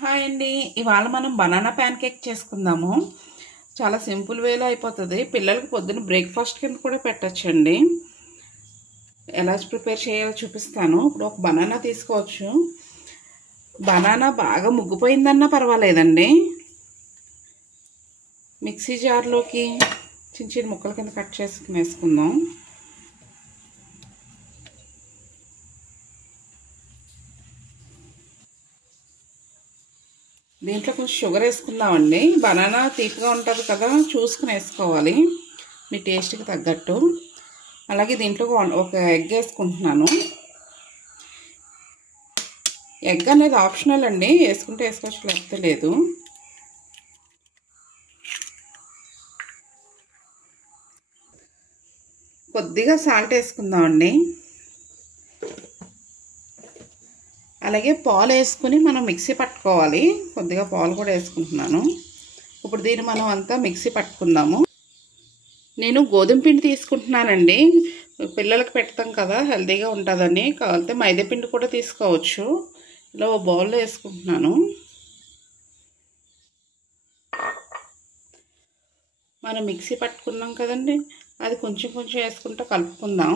Hi అండి, ఇవాళ మనం బనానా ప్యాన్ కేక్ చేసుకుందాము. చాలా సింపుల్ వేలో అయిపోతుంది. పిల్లలకు పొద్దున బ్రేక్ఫాస్ట్ కింద కూడా పెట్టచ్చండి. ఎలా ప్రిపేర్ చేయాలో చూపిస్తాను. ఇప్పుడు ఒక బనానా తీసుకోవచ్చు. బనానా బాగా ముగ్గిపోయిందన్నా పర్వాలేదండి. మిక్సీ జార్లోకి చిన్న చిన్న ముక్కల కింద కట్ చేసుకుని వేసుకుందాం. దీంట్లో కొంచెం షుగర్ వేసుకుందామండి. బనానా తీపిగా ఉంటుంది కదా, చూసుకుని వేసుకోవాలి మీ టేస్ట్కి తగ్గట్టు. అలాగే దీంట్లో ఒక ఎగ్ వేసుకుంటున్నాను. ఎగ్ అనేది ఆప్షనల్ అండి, వేసుకుంటే వేసుకోవచ్చు, లేకపోతే లేదు. కొద్దిగా సాల్ట్ వేసుకుందామండి. అలాగే పాలు వేసుకుని మనం మిక్సీ పట్టుకోవాలి. కొద్దిగా పాలు కూడా వేసుకుంటున్నాను. ఇప్పుడు దీన్ని మనం అంతా మిక్సీ పట్టుకుందాము. నేను గోధుమ పిండి తీసుకుంటున్నానండి. పిల్లలకు పెడతాం కదా, హెల్తీగా ఉంటుందని. కావాలంటే మైదా పిండి కూడా తీసుకోవచ్చు. ఇలా ఓ బౌల్లో వేసుకుంటున్నాను. మనం మిక్సీ పట్టుకున్నాం కదండి, అది కొంచెం కొంచెం వేసుకుంటూ కలుపుకుందాం.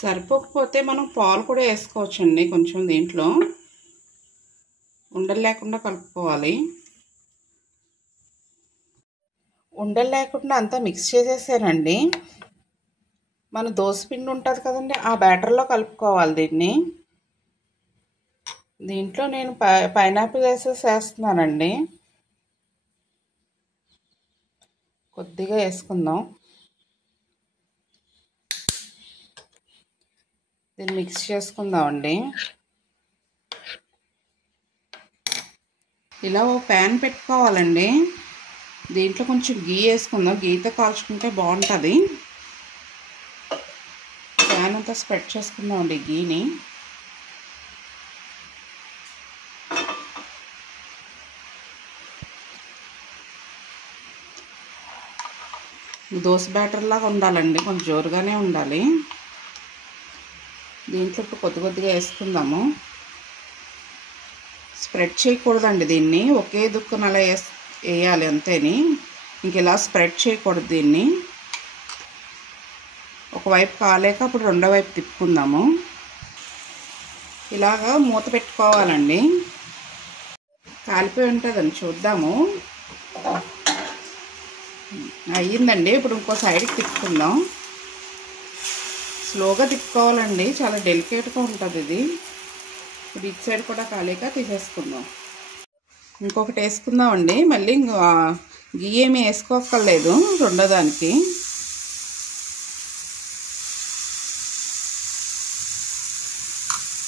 సరిపోకపోతే మనం పాలు కూడా వేసుకోవచ్చండి కొంచెం. దీంట్లో ఉండలు లేకుండా కలుపుకోవాలి. ఉండలు లేకుండా అంతా మిక్స్ చేసేసానండి. మన దోసపిండి ఉంటుంది కదండి, ఆ బ్యాటర్లో కలుపుకోవాలి దీన్ని. దీంట్లో నేను పైనాపిల్ వేస్తున్నానండి. కొద్దిగా వేసుకుందాం. దీన్ని మిక్స్ చేసుకుందామండి. ఇలా ఓ ప్యాన్ పెట్టుకోవాలండి. దీంట్లో కొంచెం గీ వేసుకుందాం. గీతో కాల్చుకుంటే బాగుంటుంది. ప్యాన్ అంతా స్ప్రెడ్ చేసుకుందామండి గీని. దోశ బ్యాటర్ లాగా ఉండాలండి, కొంచెం జోరుగానే ఉండాలి. దీంట్లో ఇప్పుడు కొద్ది కొద్దిగా వేసుకుందాము. స్ప్రెడ్ చేయకూడదండి దీన్ని, ఒకే దుక్కున అలా వేయాలి అంతేని. ఇంక ఇలా స్ప్రెడ్ చేయకూడదు దీన్ని. ఒకవైపు కాలేక అప్పుడు రెండో వైపు తిప్పుకుందాము. ఇలాగా మూత పెట్టుకోవాలండి. కాలిపోయి ఉంటుందండి, చూద్దాము. అయ్యిందండి. ఇప్పుడు ఇంకో సైడ్కి తిప్పుకుందాం. స్లోగా తిప్పుకోవాలండి, చాలా డెలికేట్గా ఉంటుంది ఇది. ఇప్పుడు ఇటు సైడ్ కూడా కాలేక తీసేసుకుందాం. ఇంకొకటి వేసుకుందామండి. మళ్ళీ గీ ఏమీ వేసుకోక్కర్లేదు రెండో దానికి.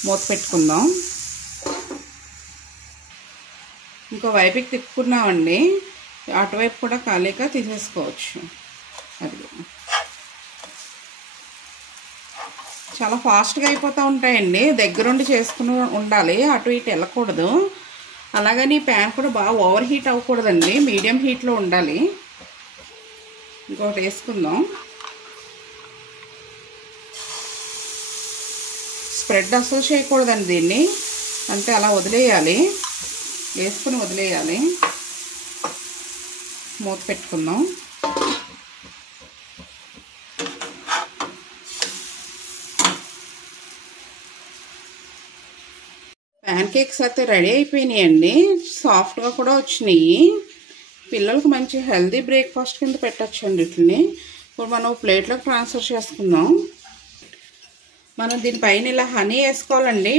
మూత పెట్టుకుందాం. ఇంకో వైపుకి తిప్పుకున్నామండి. అటువైపు కూడా కాలేక తీసేసుకోవచ్చు. అది చాలా ఫాస్ట్గా అయిపోతూ ఉంటాయండి. దగ్గరుండి చేసుకుని ఉండాలి, అటు ఇటు వెళ్ళకూడదు. అలాగని ప్యాన్ కూడా బాగా ఓవర్ హీట్ అవ్వకూడదండి, మీడియం హీట్లో ఉండాలి. ఇంకొకటి వేసుకుందాం. స్ప్రెడ్ అసలు చేయకూడదండి దీన్ని, అంతే అలా వదిలేయాలి. వేసుకుని వదిలేయాలి. మూత పెట్టుకుందాం. ప్యాన్ కేక్స్ అయితే రెడీ అయిపోయినాయండి. సాఫ్ట్గా కూడా వచ్చినాయి. పిల్లలకు మంచి హెల్తీ బ్రేక్ఫాస్ట్ కింద పెట్టచ్చండి వీటిని. ఇప్పుడు మనం ప్లేట్లోకి ట్రాన్స్ఫర్ చేసుకుందాం. మనం దీనిపైన ఇలా హనీ వేసుకోవాలండి.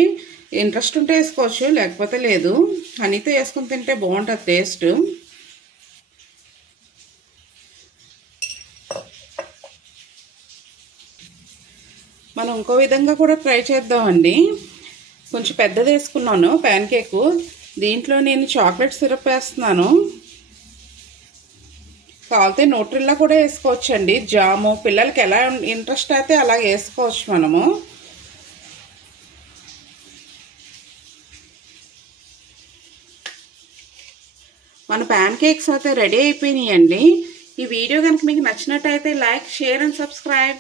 ఇంట్రెస్ట్ ఉంటే వేసుకోవచ్చు, లేకపోతే లేదు. హనీతో వేసుకుని తింటే బాగుంటుంది టేస్ట్. మనం ఇంకో విధంగా కూడా ట్రై చేద్దామండి. కొంచెం పెద్దది వేసుకున్నాను ప్యాన్ కేకు. దీంట్లో నేను చాక్లెట్ సిరప్ వేస్తున్నాను. కావాలితే న్యూట్రిల్లా కూడా వేసుకోవచ్చండి. జాము పిల్లలకి ఎలా ఇంట్రెస్ట్ అయితే అలా వేసుకోవచ్చు మనము. మన ప్యాన్ కేక్స్ అయితే రెడీ అయిపోయినాయండి. ఈ వీడియో కనుక మీకు నచ్చినట్టయితే లైక్, షేర్ అండ్ సబ్స్క్రైబ్.